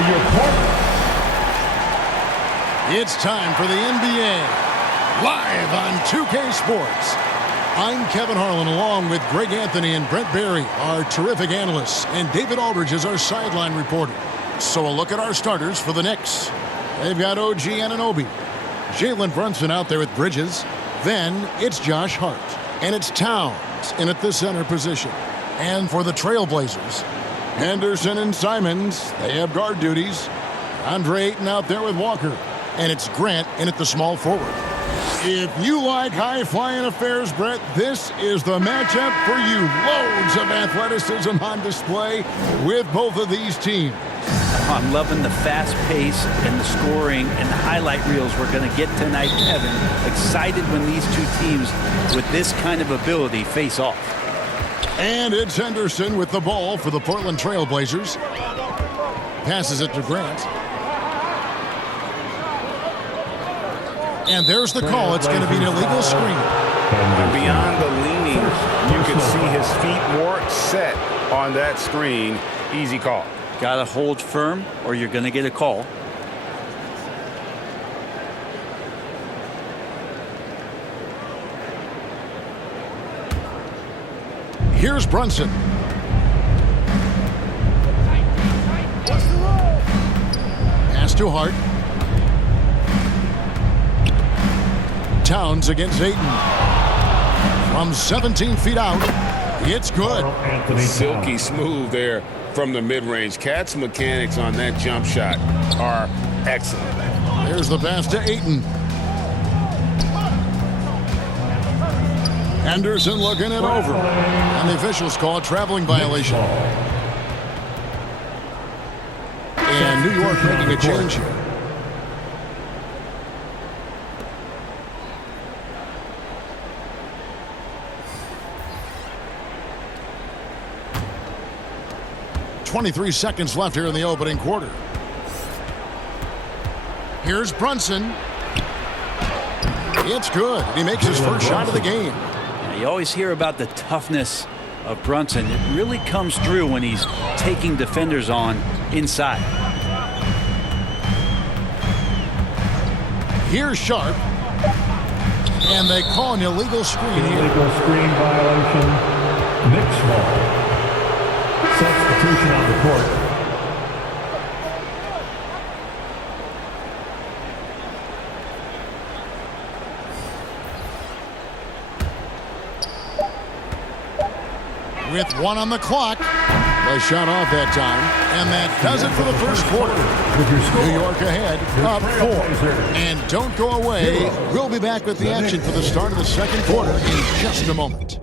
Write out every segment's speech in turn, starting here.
your partner. It's time for the NBA, live on 2K Sports. I'm Kevin Harlan, along with Greg Anthony and Brent Barry, our terrific analysts, and David Aldridge is our sideline reporter. So a look at our starters for the Knicks. They've got OG Anunoby, Jalen Brunson out there with Bridges. Then it's Josh Hart, and it's Towns in at the center position. And for the Trailblazers, Henderson and Simons, they have guard duties. Andre Ayton out there with Walker, and it's Grant in at the small forward. If you like high-flying affairs, Brett, this is the matchup for you. Loads of athleticism on display with both of these teams. I'm loving the fast pace and the scoring and the highlight reels we're going to get tonight, Kevin. Excited when these two teams with this kind of ability face off. And it's Henderson with the ball for the Portland Trailblazers. Passes it to Grant. And there's the call. It's going to be an illegal screen. Beyond the leaning, you can see his feet more set on that screen. Easy call. Got to hold firm or you're going to get a call. Here's Brunson. Pass to Hart. Towns against Ayton. From 17 feet out, it's good. Silky smooth there from the mid-range. Cat's mechanics on that jump shot are excellent. There's the pass to Ayton. Henderson looking it over. And the officials call a traveling violation. And New York making a change here. .23 seconds left here in the opening quarter. Here's Brunson. It's good. He makes his first shot of the game. Yeah, you always hear about the toughness of Brunson. It really comes through when he's taking defenders on inside. Here's Sharp. And they call an illegal screen here. Illegal screen violation. Knicks ball. Substitution on the court. With one on the clock. They shot off that time. And that does it for the first quarter. New York ahead, up 4. And don't go away. We'll be back with the action for the start of the second quarter in just a moment.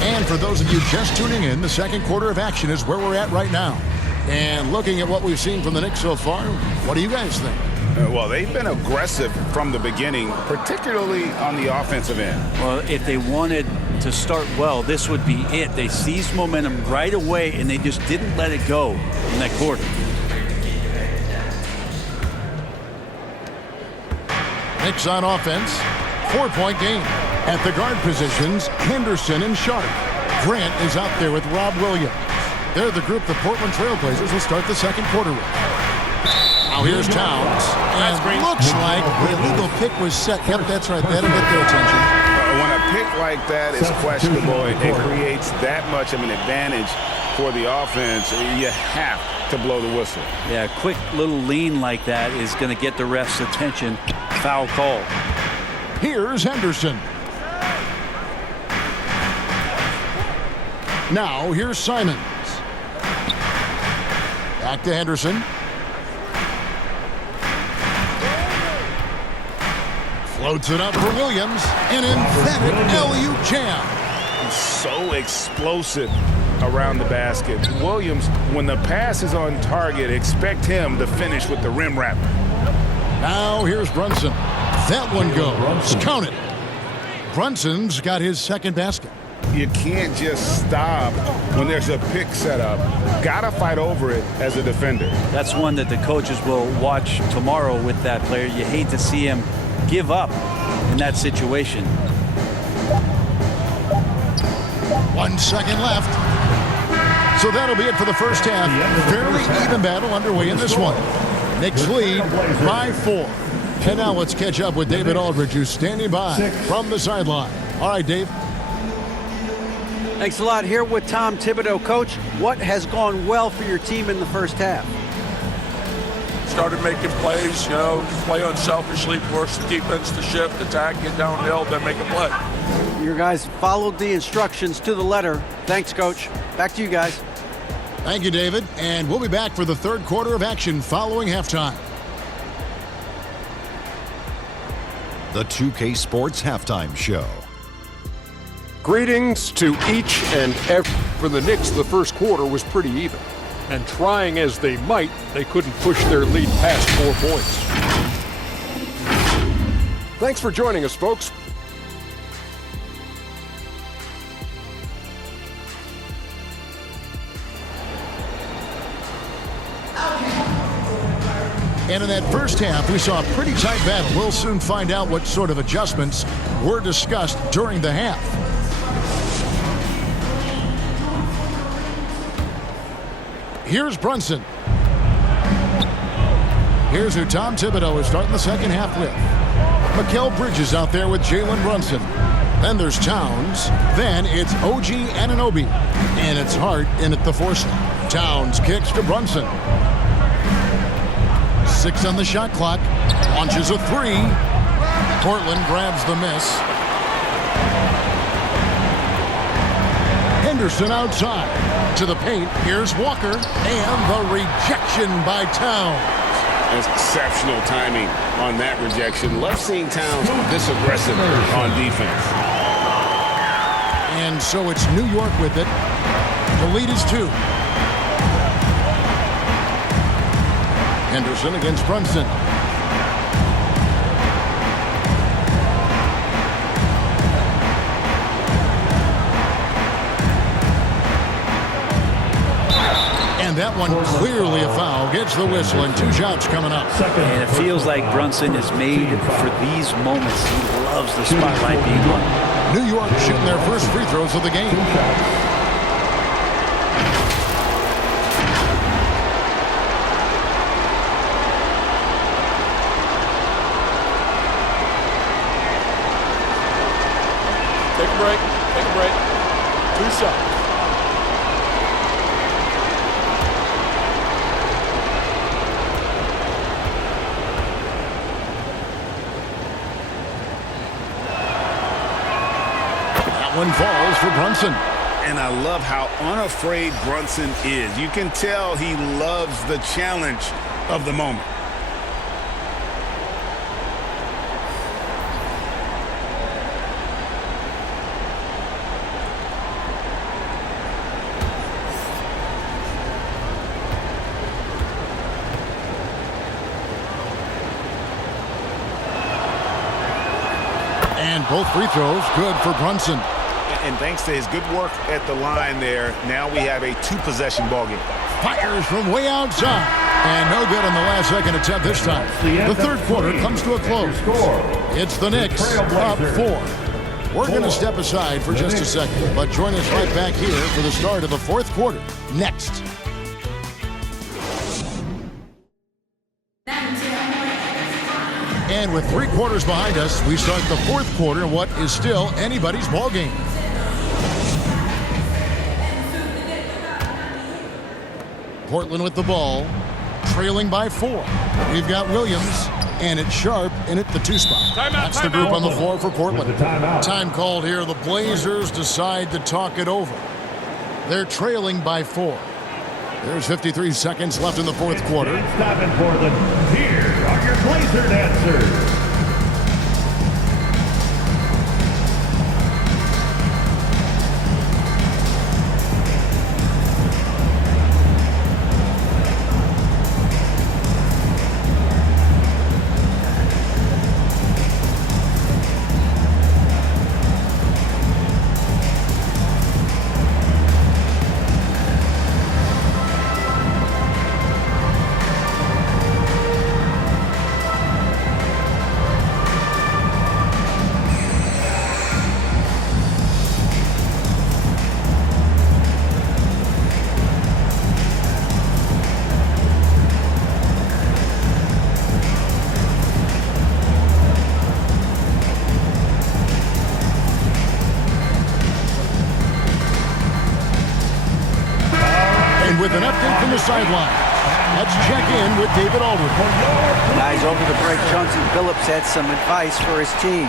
And for those of you just tuning in, the second quarter of action is where we're at right now. And looking at what we've seen from the Knicks so far, what do you guys think? Well, they've been aggressive from the beginning, particularly on the offensive end. Well, if they wanted to start well, this would be it. They seized momentum right away, and they just didn't let it go in that quarter. Knicks on offense, 4-point game. At the guard positions, Henderson and Sharp. Grant is out there with Rob Williams. They're the group the Portland Trailblazers will start the second quarter with. Now here's Towns. And looks like the illegal pick was set. Yep, that's right. That'll get their attention. When a pick like that is questionable, it creates that much of an advantage for the offense. You have to blow the whistle. Yeah, a quick little lean like that is going to get the ref's attention. Foul call. Here's Henderson. Now here's Simons. Back to Henderson. Floats it up for Williams. An emphatic alley-oop jam. He's so explosive around the basket. Williams, when the pass is on target, expect him to finish with the rim wrap. Now here's Brunson. That one goes. Count it. Brunson's got his second basket. You can't just stop when there's a pick set up. Gotta fight over it as a defender. That's one that the coaches will watch tomorrow with that player. You hate to see him give up in that situation. 1 second left. So that'll be it for the first half. Fairly even battle underway in this one. Knicks lead by 4. And now let's catch up with David Aldridge, who's standing by from the sideline. All right, Dave. Thanks a lot. Here with Tom Thibodeau. Coach, what has gone well for your team in the first half? Started making plays, play unselfishly, force the defense to shift, attack, get downhill, then make a play. Your guys followed the instructions to the letter. Thanks, Coach. Back to you guys. Thank you, David. And we'll be back for the third quarter of action following halftime. The 2K Sports Halftime Show. Greetings to each and every. For the Knicks, the first quarter was pretty even. And trying as they might, they couldn't push their lead past 4 points. Thanks for joining us, folks. And in that first half, we saw a pretty tight battle. We'll soon find out what sort of adjustments were discussed during the half. Here's Brunson. Here's who Tom Thibodeau is starting the second half with. Mikal Bridges out there with Jalen Brunson. Then there's Towns. Then it's OG Anunoby. And it's Hart in at the 4 slot. Towns kicks to Brunson. 6 on the shot clock. Launches a 3. Portland grabs the miss. Henderson outside. To the paint. Here's Walker. And the rejection by Towns. Exceptional timing on that rejection. Love seeing Towns this aggressive on defense. And so it's New York with it. The lead is 2. Henderson against Brunson. And that one clearly a foul. Gets the whistle and 2 shots coming up. And it feels like Brunson is made for these moments. He loves the spotlight being on. New York shooting their first free throws of the game. Take a break. 2 shots. One falls for Brunson. And I love how unafraid Brunson is. You can tell he loves the challenge of the moment. And both free throws good for Brunson. And thanks to his good work at the line there, now we have a 2-possession ball game. Fires from way outside. And no good on the last second attempt this time. The third quarter comes to a close. It's the Knicks up 4. We're going to step aside for just a second, but join us right back here for the start of the fourth quarter next. And with 3 quarters behind us, we start the fourth quarter in what is still anybody's ball game. Portland with the ball, trailing by 4. We've got Williams, and it's Sharp in at the 2 spot. That's the group on the floor for Portland. Time called here. The Blazers decide to talk it over. They're trailing by 4. There's 53 seconds left in the fourth quarter. Stop in Portland. Here are your Blazer dancers. with an update from the sideline. Let's check in with David Aldridge. Guys, over the break, Johnson Phillips had some advice for his team.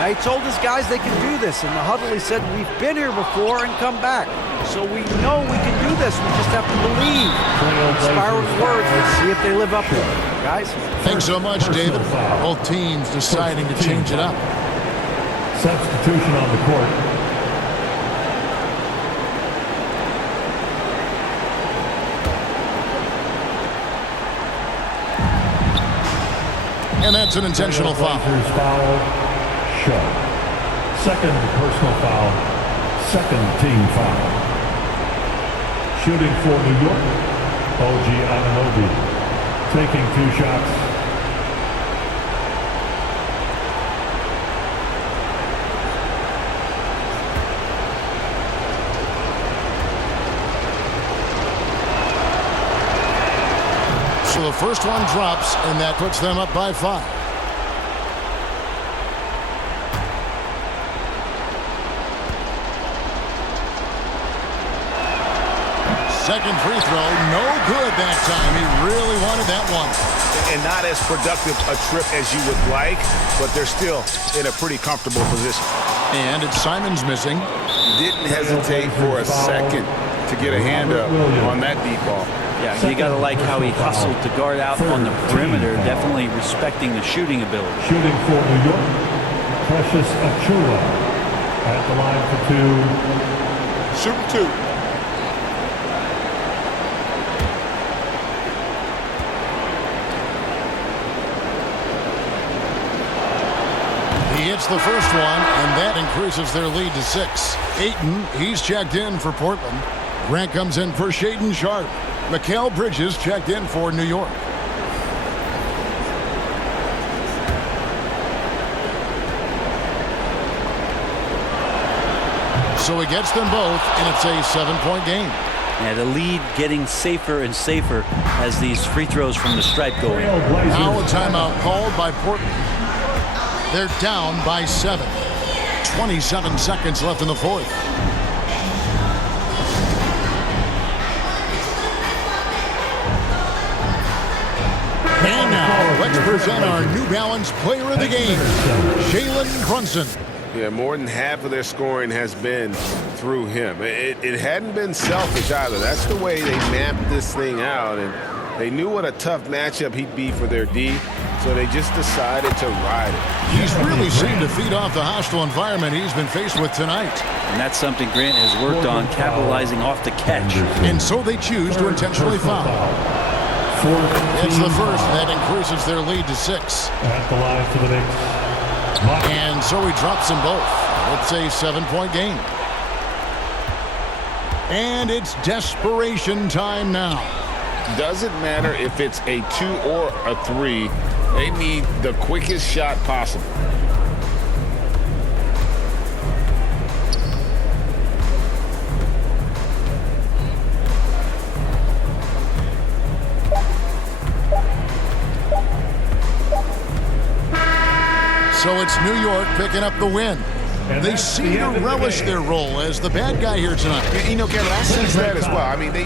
Now, he told his guys they can do this. In the huddle, he said, we've been here before and come back. So we know we can do this. We just have to believe. Inspiring words. Let's see if they live up to it. Guys? Thanks so much, David. Both teams deciding to change it up. Substitution on the court. And that's an intentional foul. Foul. Show. Second personal foul. Second team foul. Shooting for New York, OG Anunoby. Taking 2 shots. So the first one drops, and that puts them up by 5. Second free throw, no good that time. He really wanted that one. And not as productive a trip as you would like, but they're still in a pretty comfortable position. And it's Simons missing. Didn't hesitate for a second to get a hand up on that deep ball. Yeah, you got to like how he hustled to guard out on the perimeter, definitely respecting the shooting ability. Shooting for New York, Precious Achua at the line for 2. Shoot 2. He hits the first one, and that increases their lead to 6. Ayton, he's checked in for Portland. Grant comes in for Shaedon Sharpe. Mikal Bridges checked in for New York. So he gets them both, and it's a 7-point game. Yeah, the lead getting safer and safer as these free throws from the stripe go in. Now a timeout called by Portland. They're down by 7. 27 seconds left in the fourth. And now, let's present our New Balance player of the game, Jalen Brunson. Yeah, more than half of their scoring has been through him. It hadn't been selfish either. That's the way they mapped this thing out, and they knew what a tough matchup he'd be for their D, so they just decided to ride it. He's really seemed to feed off the hostile environment he's been faced with tonight. And that's something Grant has worked on, capitalizing off the catch. And so they choose to intentionally foul. It's the first, that increases their lead to 6. At the line for the Knicks. And so he drops them both. It's a 7-point game. And it's desperation time now. Doesn't matter if it's a 2 or a 3. They need the quickest shot possible. So it's New York picking up the win. They seem to relish their role as the bad guy here tonight. You know, Kevin, I sense that as well. I mean, they